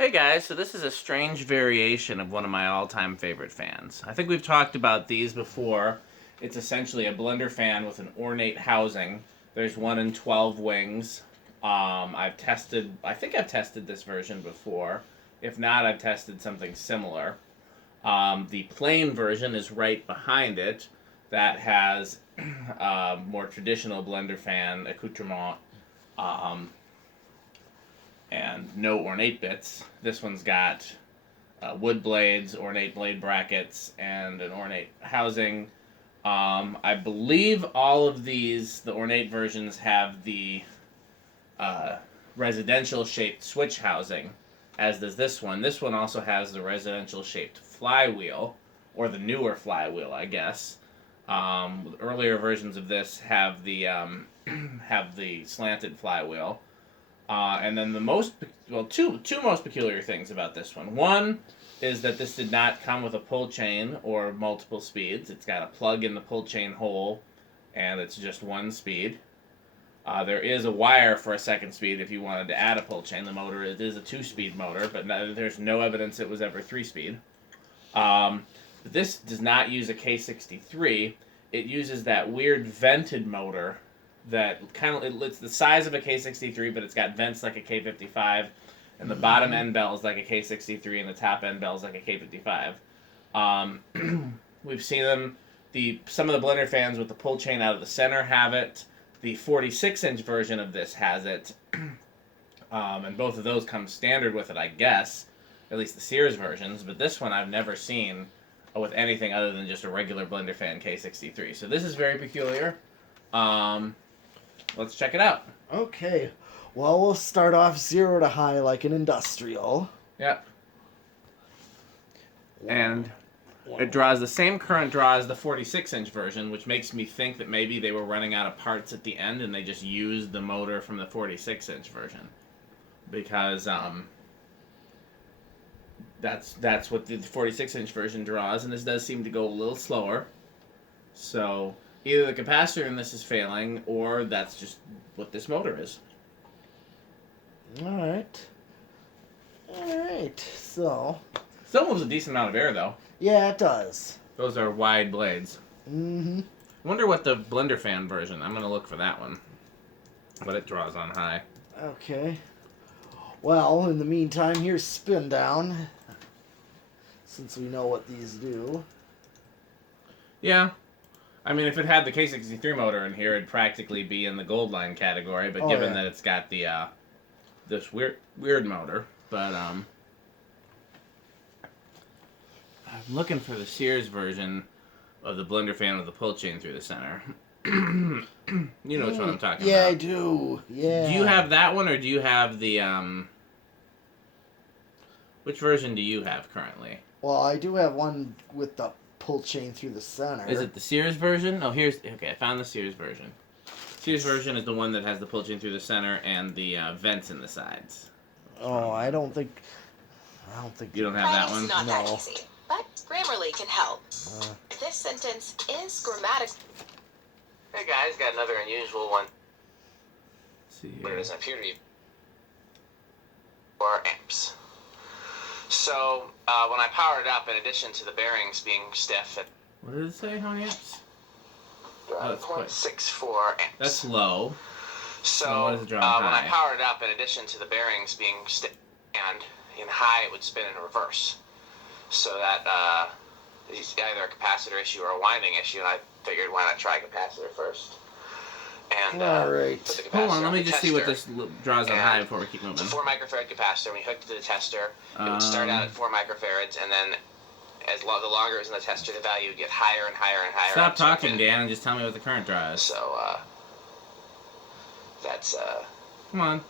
Hey guys, so this is a strange variation of one of my all-time favorite fans. I think we've talked about these before. It's essentially a blender fan with an ornate housing. There's 1 in 12 wings. I think I've tested this version before. If not, I've tested something similar. The plain version is right behind it. That has more traditional blender fan accoutrement. And no ornate bits. This one's got wood blades, ornate blade brackets, and an ornate housing. I believe all of these, the ornate versions, have the residential shaped switch housing, as does this one. This one also has the residential shaped flywheel, or the newer flywheel, I guess. Earlier versions of this have the have the slanted flywheel. And then two most peculiar things about this one. One is that this did not come with a pull chain or multiple speeds. It's got a plug in the pull chain hole, and it's just one speed. There is a wire for a second speed if you wanted to add a pull chain. The motor, it is a 2-speed motor, but there's no evidence it was ever 3-speed. This does not use a K63. It uses that weird vented motor that it's the size of a K63, but it's got vents like a K55, and the bottom end bell is like a K63, and the top end bell is like a K55. We've seen them. Some of the blender fans with the pull chain out of the center have it. The 46-inch version of this has it, and both of those come standard with it, I guess. At least the Sears versions, but this one I've never seen with anything other than just a regular blender fan K63. So this is very peculiar. Let's check it out. Okay. Well, we'll start off 0 to high like an industrial. Yep. And it draws the same current draw as the 46-inch version, which makes me think that maybe they were running out of parts at the end and they just used the motor from the 46-inch version. Because that's what the 46-inch version draws, and this does seem to go a little slower. So either the capacitor in this is failing, or that's just what this motor is. Alright. So. Still moves a decent amount of air, though. Yeah, it does. Those are wide blades. Mm-hmm. I wonder what the blender fan version, I'm going to look for that one. What it draws on high. Okay. Well, in the meantime, here's spin down. Since we know what these do. Yeah. I mean, if it had the K63 motor in here, it'd practically be in the gold line category. But given that it's got the this weird motor, but I'm looking for the Sears version of the blender fan with the pull chain through the center. You know which one I'm talking about. Yeah, I do. Yeah. Do you have that one, or do you have the Which version do you have currently? Well, I do have one with the pull chain through the center. Is it the Sears version? Oh, okay, I found the Sears version. Sears version is the one that has the pull chain through the center and the vents in the sides. Oh, I don't think You don't have that one? Not No. that easy, but Grammarly can help. This sentence is grammatic. Hey guys, got another unusual one. Let's see But it here. doesn't appear to be 4 amps. So, when I powered it up, in addition to the bearings being stiff at What did it say? How many amps? That's quick. 0.64 amps. That's low. So, what does it draw on when I high? powered it up, in addition to the bearings being stiff and in high, it would spin in reverse. So that is either a capacitor issue or a winding issue, and I figured why not try capacitor first. And Alright. put the capacitor Hold on, let me the just see what tester. this draws on And high before we keep It's moving. a 4 microfarad capacitor. When you hooked it to the tester, it would start out at 4 microfarads, and then the longer it was in the tester, the value would get higher and higher and higher. Stop up to talking, infinity. Dan, and just tell me what the current draw is. So, that's, Come on.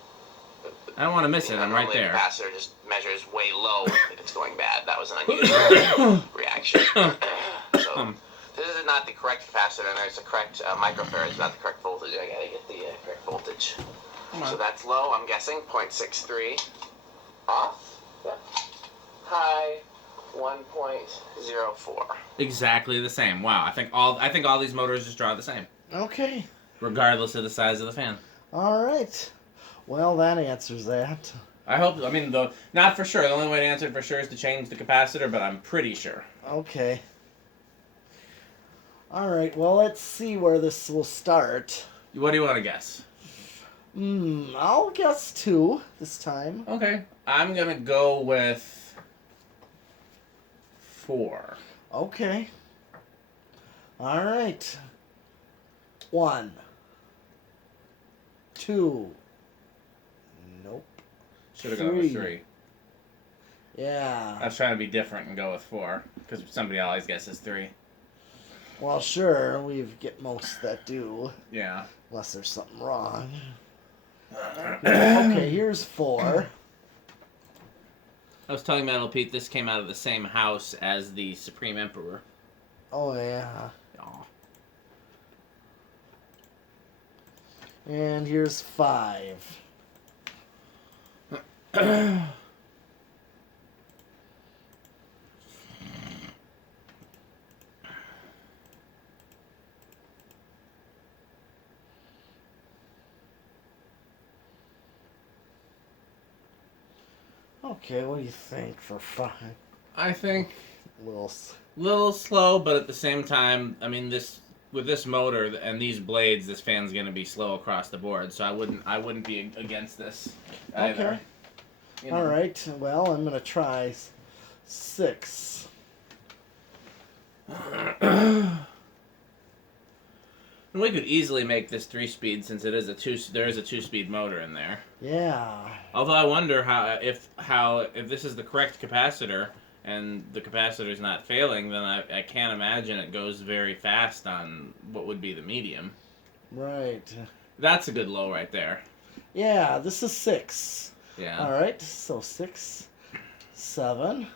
I don't want to miss it. I'm right normally there. The capacitor just measures way low if it's going bad. That was an unusual reaction. So, this is not the correct capacitor, and there's the correct microfarad. It's not the correct voltage. I gotta get the correct voltage. Come on. So that's low, I'm guessing, 0.63. Off. Yeah. High, 1.04. Exactly the same. Wow, I think all these motors just draw the same, Okay. regardless of the size of the fan. Alright. Well, that answers that. I hope. I mean, not for sure. The only way to answer it for sure is to change the capacitor, but I'm pretty sure. Okay. Alright, well, let's see where this will start. What do you want to guess? I'll guess 2 this time. Okay. I'm going to go with 4. Okay. Alright. 1. 2. Nope. Should have gone with 3. Yeah. I was trying to be different and go with 4, because somebody always guesses 3. Well, sure, we get most that do. Yeah. Unless there's something wrong. Okay, here's 4. I was telling Metal Pete this came out of the same house as the Supreme Emperor. Oh, yeah. Aw. And here's 5. Okay, what do you think for 5? I think Little. little slow, but at the same time, I mean, with this motor and these blades, this fan's gonna be slow across the board. So I wouldn't be against this either. Okay. You know. All right. Well, I'm gonna try 6. And we could easily make this 3-speed since it is there is a 2-speed motor in there. Yeah. Although I wonder if this is the correct capacitor and the capacitor is not failing, then I can't imagine it goes very fast on what would be the medium. Right. That's a good low right there. Yeah, this is 6. Yeah. All right. So 6, 7.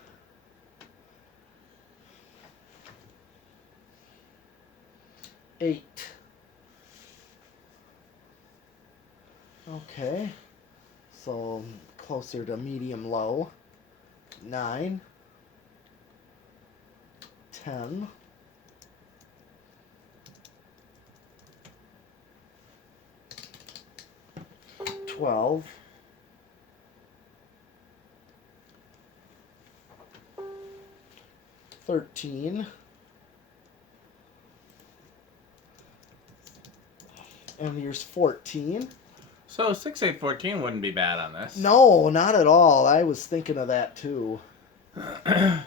8. Okay. So closer to medium low. 9. 10. 12. 13. And here's 14. So 6, 8, 14 wouldn't be bad on this. No, not at all. I was thinking of that too.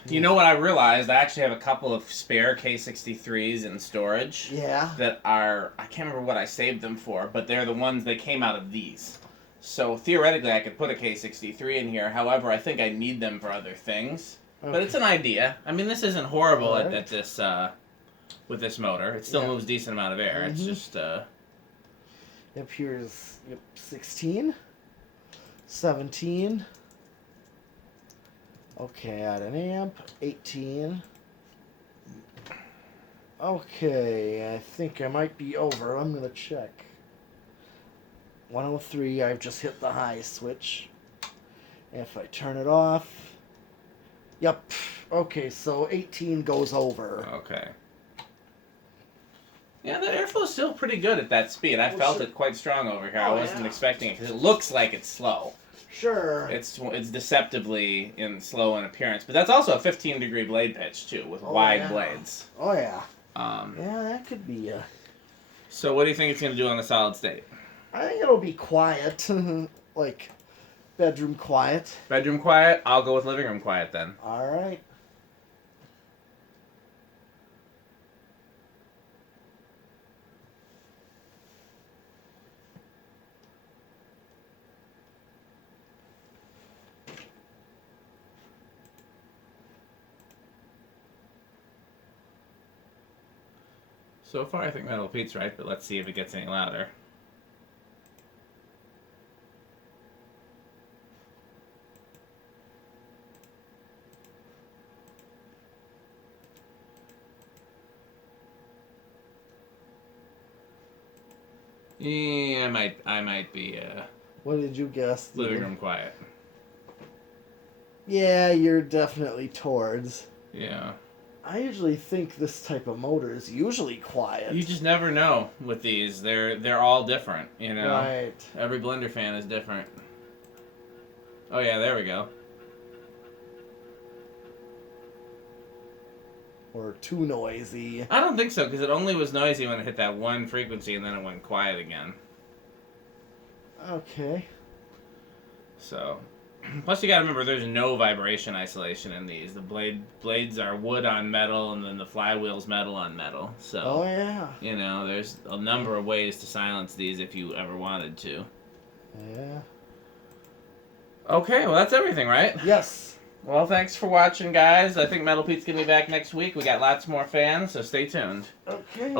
You know what I realized? I actually have a couple of spare K63s in storage. Yeah. That are, I can't remember what I saved them for, but they're the ones that came out of these. So theoretically I could put a K63 in here, however I think I need them for other things. Okay. But it's an idea. I mean, this isn't horrible Alright. at this, with this motor. It still Yeah. moves a decent amount of air. It's just, Yep, here's 16. 17. Okay, add an amp. 18. Okay, I think I might be over. I'm going to check. 103, I've just hit the high switch. If I turn it off... Yep. Okay, so 18 goes over. okay. Yeah, the airflow is still pretty good at that speed. I Well, felt sure. it quite strong over here. I Oh, wasn't yeah. expecting it because it looks like it's slow. Sure. It's deceptively slow in appearance, but that's also a 15-degree blade pitch too, with Oh, wide yeah. blades. Oh, yeah. Yeah, that could be a... So what do you think it's going to do on the solid state? I think it'll be quiet. Like, bedroom quiet. Bedroom quiet? I'll go with living room quiet then. Alright. So far, I think Metal Pete's right, but let's see if it gets any louder. Yeah, I might be What did you guess? living room quiet. Yeah, you're definitely towards. Yeah. I usually think this type of motor is usually quiet. You just never know with these. They're all different, you know. Right. Every blender fan is different. Oh yeah, there we go. Or too noisy. I don't think so, because it only was noisy when it hit that one frequency and then it went quiet again. Okay. So, plus you gotta remember there's no vibration isolation in these. The blades are wood on metal, and then the flywheel's metal on metal. So, Oh yeah. you know, there's a number of ways to silence these if you ever wanted to. Yeah. Okay, well that's everything, right? Yes. Well, thanks for watching, guys. I think Metal Pete's gonna be back next week. We got lots more fans, so stay tuned. Okay.